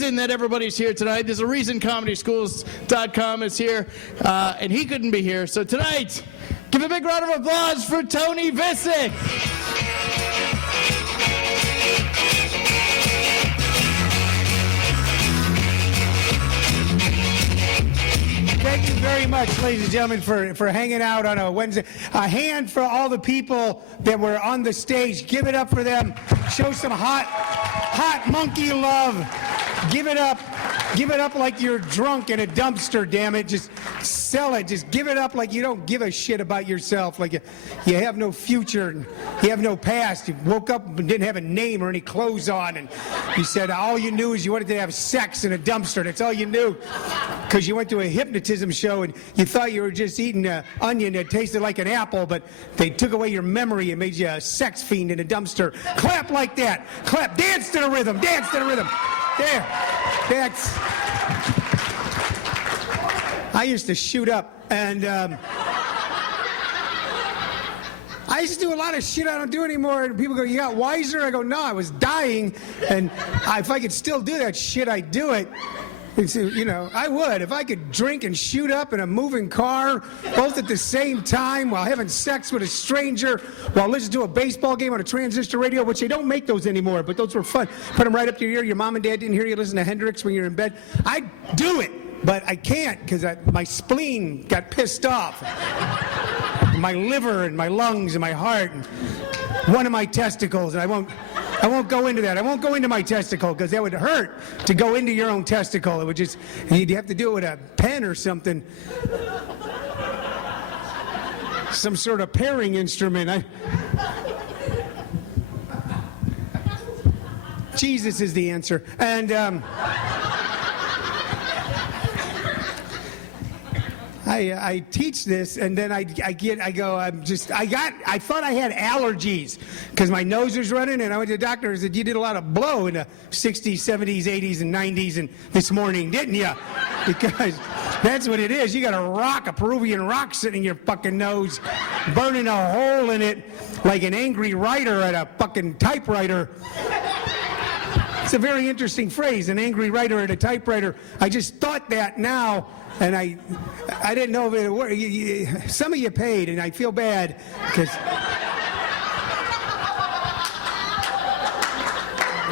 That everybody's here tonight. There's a reason ComedySchools.com is here, and he couldn't be here. So tonight, give a big round of applause for Tony Vicich. Thank you very much, ladies and gentlemen, for hanging out on a Wednesday. A hand for all the people that were on the stage. Give it up for them. Show some hot monkey love. Give it up. Give it up like you're drunk in a dumpster, damn it. Just sell it. Just give it up like you don't give a shit about yourself. Like you have no future. And you have no past. You woke up and didn't have a name or any clothes on. And you said all you knew is you wanted to have sex in a dumpster. That's all you knew. Because you went to a hypnotism show and you thought you were just eating an onion that tasted like an apple, but they took away your memory and made you a sex fiend in a dumpster. Clap like that. Clap. Dance to the rhythm. Dance to the rhythm. There. That's. I used to shoot up, and I used to do a lot of shit I don't do anymore. And people go, "You got wiser?" I go, "No, I was dying, and if I could still do that shit, I'd do it." You know, I would. If I could drink and shoot up in a moving car, both at the same time, while having sex with a stranger, while listening to a baseball game on a transistor radio, which they don't make those anymore, but those were fun. Put them right up to your ear. Your mom and dad didn't hear you listen to Hendrix when you're in bed. I'd do it, but I can't because my spleen got pissed off. My liver and my lungs and my heart and one of my testicles, and I won't go into that. I won't go into my testicle because that would hurt to go into your own testicle. It would just, you'd have to do it with a pen or something. Some sort of pairing instrument. Jesus is the answer. And I teach this, and then I thought I had allergies because my nose was running, and I went to the doctor and said, "You did a lot of blow in the 60s, 70s, 80s, and 90s and this morning, didn't you?" Because that's what it is. You got a Peruvian rock sitting in your fucking nose, burning a hole in it like an angry writer at a fucking typewriter. It's a very interesting phrase, an angry writer at a typewriter. I just thought that now. And I didn't know if it worked. Some of you paid, and I feel bad because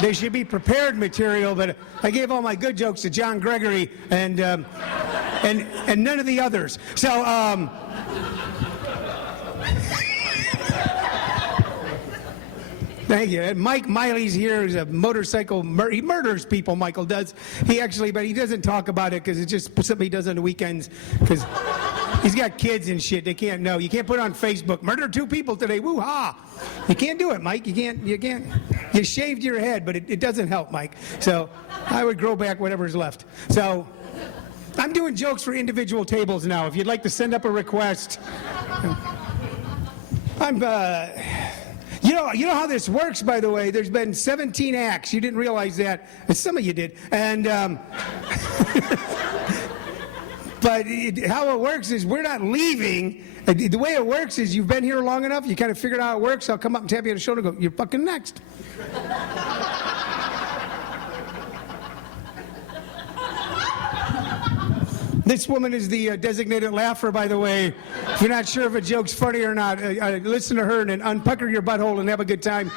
there should be prepared material. But I gave all my good jokes to John Gregory and none of the others. So. Thank you. And Mike Miley's here. He's a motorcycle. He murders people, Michael does. But he doesn't talk about it because it's just something he does on the weekends because he's got kids and shit. They can't know. You can't put it on Facebook. Murdered 2 people today. Woo-ha. You can't do it, Mike. You can't. You shaved your head, but it doesn't help, Mike. So I would grow back whatever's left. So I'm doing jokes for individual tables now. If you'd like to send up a request. You know how this works, by the way. There's been 17 acts. You didn't realize that. Some of you did. And but how it works is we're not leaving. The way it works is you've been here long enough. You kind of figured out how it works. I'll come up and tap you on the shoulder and go, "You're fucking next." This woman is the designated laugher, by the way. If you're not sure if a joke's funny or not, listen to her and then unpucker your butthole and have a good time.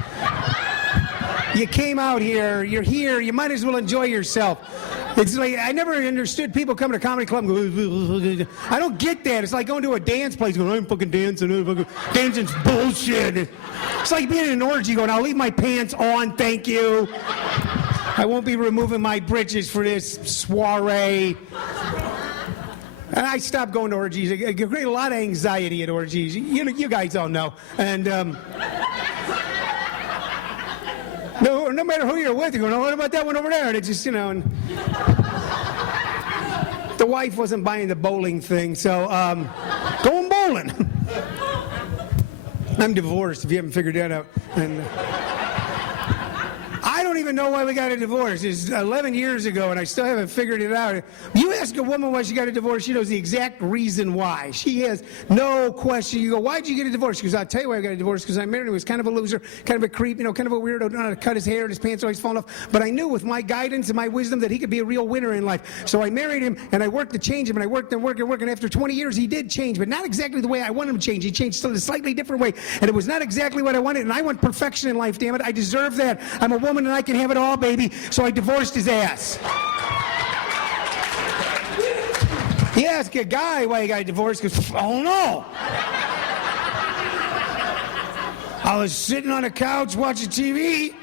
You came out here, you're here, you might as well enjoy yourself. It's like, I never understood people coming to comedy club and go, I don't get that. It's like going to a dance place going, "I'm fucking dancing, dancing's bullshit." It's like being in an orgy going, "I'll leave my pants on, thank you. I won't be removing my britches for this soiree." And I stopped going to orgies. I create a lot of anxiety at orgies. You guys all know. And no matter who you're with, you go, "No, what about that one over there?" And it's just, and the wife wasn't buying the bowling thing, so going bowling. I'm divorced, if you haven't figured that out. And I don't even know why we got a divorce. It's 11 years ago, and I still haven't figured it out. You ask a woman why she got a divorce, she knows the exact reason why. She has no question. You go, why'd you get a divorce? She goes, I'll tell you why I got a divorce, because I married him. He was kind of a loser, kind of a creep, kind of a weirdo, don't know how to cut his hair, and his pants always falling off. But I knew with my guidance and my wisdom that he could be a real winner in life. So I married him, and I worked to change him, and I worked and worked and worked, and after 20 years, he did change, but not exactly the way I wanted him to change. He changed still in a slightly different way, and it was not exactly what I wanted, and I want perfection in life, damn it. I deserve that. I'm a woman, and I can have it all, baby. So I divorced his ass. You ask a guy why he got divorced, because, oh no. I was sitting on a couch watching TV,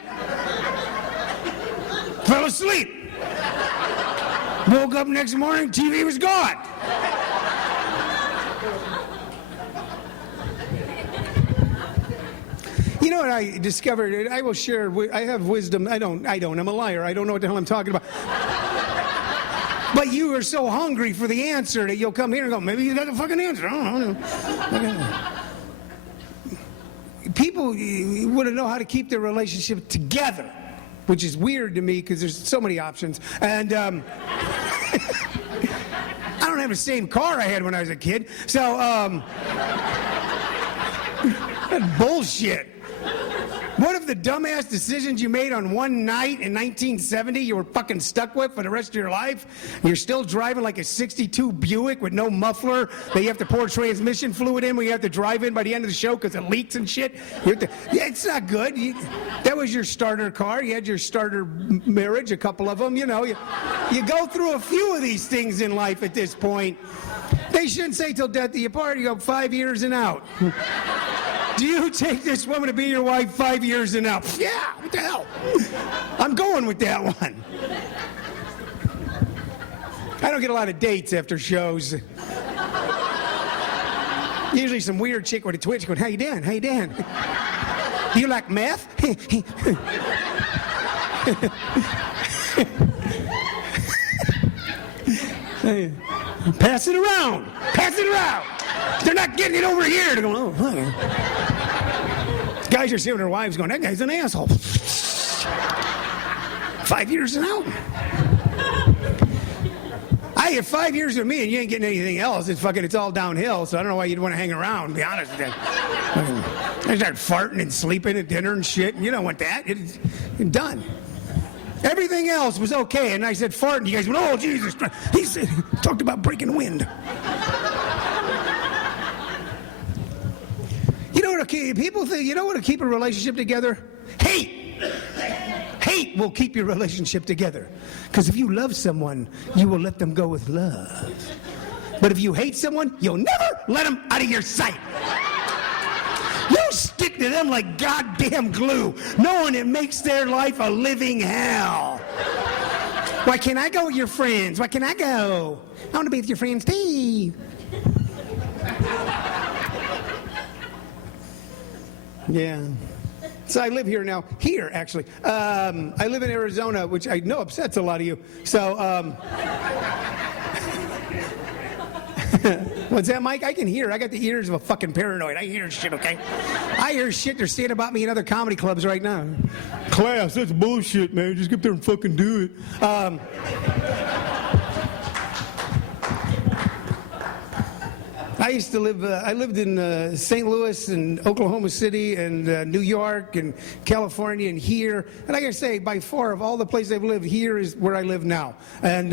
fell asleep. Woke up next morning, TV was gone. You know what I discovered? I will share. I have wisdom. I don't. I'm a liar. I don't know what the hell I'm talking about. But you are so hungry for the answer that you'll come here and go, maybe you got the fucking answer. I don't know. People want to know how to keep their relationship together, which is weird to me because there's so many options. And I don't have the same car I had when I was a kid. So, bullshit. What if the dumbass decisions you made on one night in 1970 you were fucking stuck with for the rest of your life? You're still driving like a 62 Buick with no muffler that you have to pour transmission fluid in when you have to drive in by the end of the show because it leaks and shit? Yeah, it's not good. That was your starter car. You had your starter marriage, a couple of them. You know, you go through a few of these things in life at this point. They shouldn't say till death do you part. You go 5 years and out. Do you take this woman to be your wife 5 years and out? Yeah, what the hell? I'm going with that one. I don't get a lot of dates after shows. Usually some weird chick with a twitch going, how you doing? How you doing? Do you like meth? Pass it around. Pass it around. They're not getting it over here. They're going, oh, okay. Guys are seeing their wives going, that guy's an asshole. 5 years and out. I have 5 years with me and you ain't getting anything else. It's all downhill, so I don't know why you'd want to hang around, to be honest with you. I start farting and sleeping at dinner and shit, and you don't want that. It's done. Everything else was okay, and I said farting. You guys went, oh, Jesus Christ. He said, talked about breaking wind. You know what people think, you know what will keep a relationship together? Hate. Hate will keep your relationship together. Because if you love someone, you will let them go with love. But if you hate someone, you'll never let them out of your sight. You stick to them like goddamn glue, knowing it makes their life a living hell. Why can't I go with your friends? Why can't I go? I want to be with your friend Steve. Yeah. So I live here now. Here, actually. I live in Arizona, which I know upsets a lot of you. So, what's that, Mike? I can hear. I got the ears of a fucking paranoid. I hear shit, okay? I hear shit. They're saying about me in other comedy clubs right now. Class, that's bullshit, man. Just get there and fucking do it. I used to live, I lived in St. Louis and Oklahoma City and New York and California and here. And I gotta say, by far of all the places I've lived, here is where I live now. And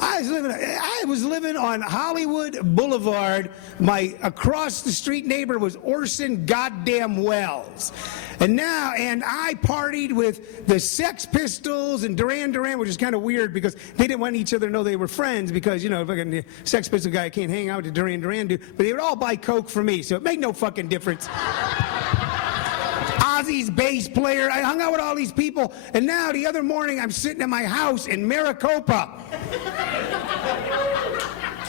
I was living on Hollywood Boulevard. My across the street neighbor was Orson goddamn Welles. And I partied with the Sex Pistols and Duran Duran, which is kind of weird because they didn't want each other to know they were friends because, you know, fucking the Sex Pistol guy can't hang out with the Duran Duran dude. But they would all buy Coke for me, so it made no fucking difference. Ozzy's bass player. I hung out with all these people. And now the other morning I'm sitting at my house in Maricopa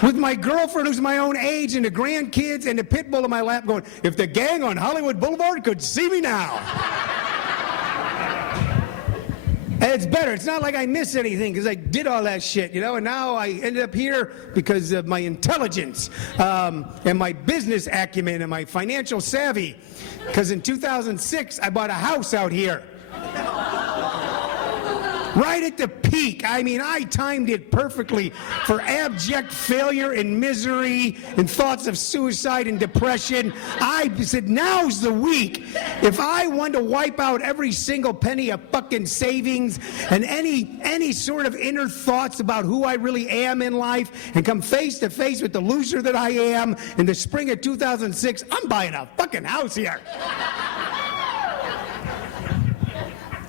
with my girlfriend who's my own age and the grandkids and the pit bull in my lap going, if the gang on Hollywood Boulevard could see me now. And it's better. It's not like I miss anything because I did all that shit, and now I ended up here because of my intelligence and my business acumen and my financial savvy. Because in 2006, I bought a house out here. Right at the peak. I mean, I timed it perfectly for abject failure and misery and thoughts of suicide and depression. I said, now's the week. If I want to wipe out every single penny of fucking savings and any sort of inner thoughts about who I really am in life and come face to face with the loser that I am in the spring of 2006, I'm buying a fucking house here.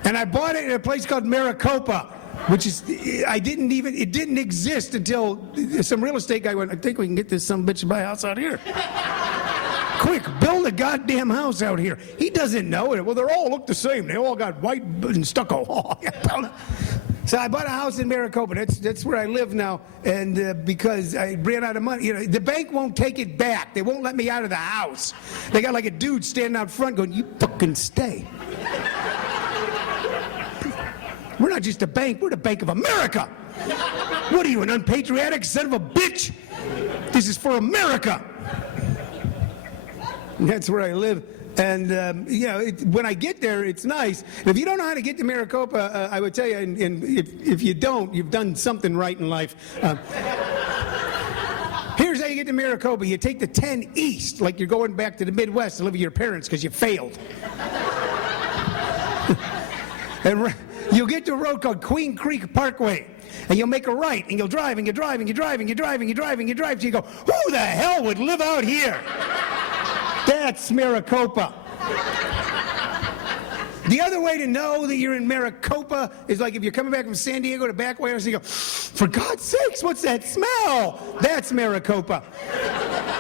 And I bought it in a place called Maricopa, which is, it didn't exist until some real estate guy went, I think we can get this some bitch to buy a house out here. Quick, build a goddamn house out here. He doesn't know it. Well, they all look the same. They all got white and stucco. So I bought a house in Maricopa. That's where I live now. And because I ran out of money, the bank won't take it back. They won't let me out of the house. They got like a dude standing out front going, you fucking stay. We're not just a bank, we're the Bank of America. What are you, an unpatriotic son of a bitch? This is for America. And that's where I live. And, when I get there, it's nice. And if you don't know how to get to Maricopa, I would tell you, and if you don't, you've done something right in life. Here's how you get to Maricopa. You take the 10 East, like you're going back to the Midwest to live with your parents because you failed. And you'll get to a road called Queen Creek Parkway, and you'll make a right, and you'll drive, and you drive, and you drive, and you drive, and you drive, and you drive, till you go, who the hell would live out here? That's Maricopa. The other way to know that you're in Maricopa is like if you're coming back from San Diego to Backway, and you go, for God's sakes, what's that smell? That's Maricopa.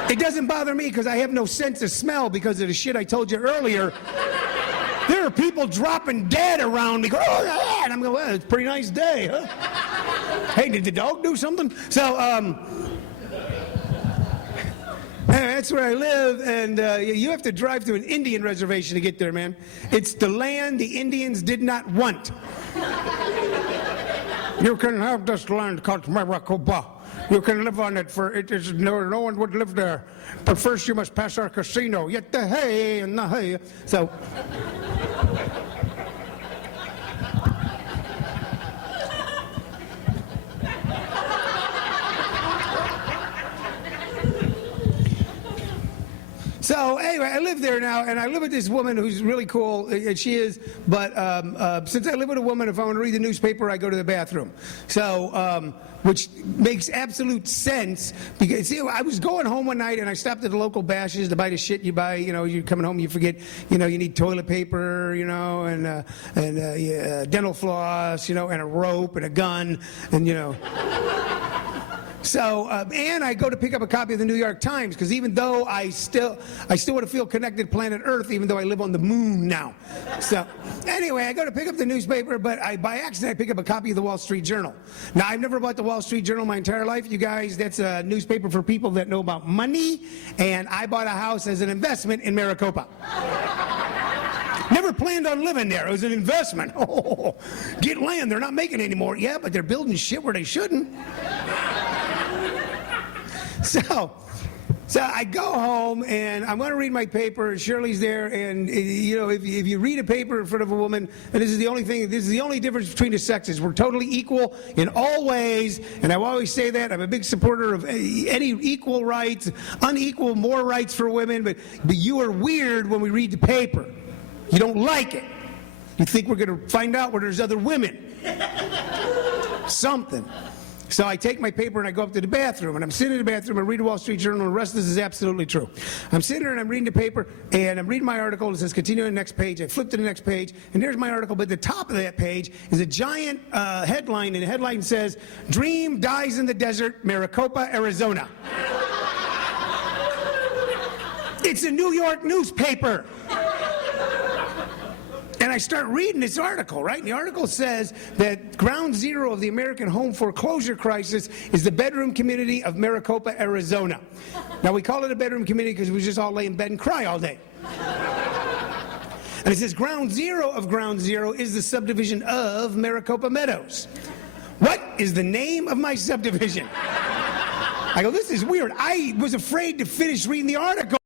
It doesn't bother me because I have no sense of smell because of the shit I told you earlier. There are people dropping dead around me. Go, oh, yeah. And I'm going, well, it's a pretty nice day, huh? Hey, did the dog do something? So, that's where I live, and you have to drive to an Indian reservation to get there, man. It's the land the Indians did not want. You can have this land called Maricopa. You can live on it for it is no one would live there. But first you must pass our casino. Yet the hay and the hay. So So anyway, I live there now, and I live with this woman who's really cool, and she is, but since I live with a woman, if I want to read the newspaper, I go to the bathroom. So, which makes absolute sense, because see, I was going home one night, and I stopped at the local bashes to buy the shit you buy, you're coming home, you forget, you need toilet paper, and dental floss, and a rope, and a gun, and, So, and I go to pick up a copy of the New York Times, because even though I still want to feel connected to planet Earth, even though I live on the moon now. So, anyway, I go to pick up the newspaper, but by accident I pick up a copy of the Wall Street Journal. Now, I've never bought the Wall Street Journal my entire life, you guys. That's a newspaper for people that know about money, and I bought a house as an investment in Maricopa. Never planned on living there. It was an investment. Oh, get land. They're not making any more. Yeah, but they're building shit where they shouldn't. So I go home, and I'm going to read my paper, and Shirley's there, and, if you read a paper in front of a woman, and this is the only difference between the sexes. We're totally equal in all ways, and I always say that. I'm a big supporter of any equal rights, unequal more rights for women, but you are weird when we read the paper. You don't like it. You think we're going to find out where there's other women. Something. So I take my paper and I go up to the bathroom, and I'm sitting in the bathroom and read the Wall Street Journal, and the rest of this is absolutely true. I'm sitting there and I'm reading the paper, and I'm reading my article. It says continue on the next page. I flip to the next page, and there's my article, but at the top of that page is a giant headline, and the headline says, "Dream dies in the desert, Maricopa, Arizona." It's a New York newspaper. And I start reading this article, right? And the article says that ground zero of the American home foreclosure crisis is the bedroom community of Maricopa, Arizona. Now, we call it a bedroom community because we just all lay in bed and cry all day. And it says ground zero of ground zero is the subdivision of Maricopa Meadows. What is the name of my subdivision? I go, this is weird. I was afraid to finish reading the article.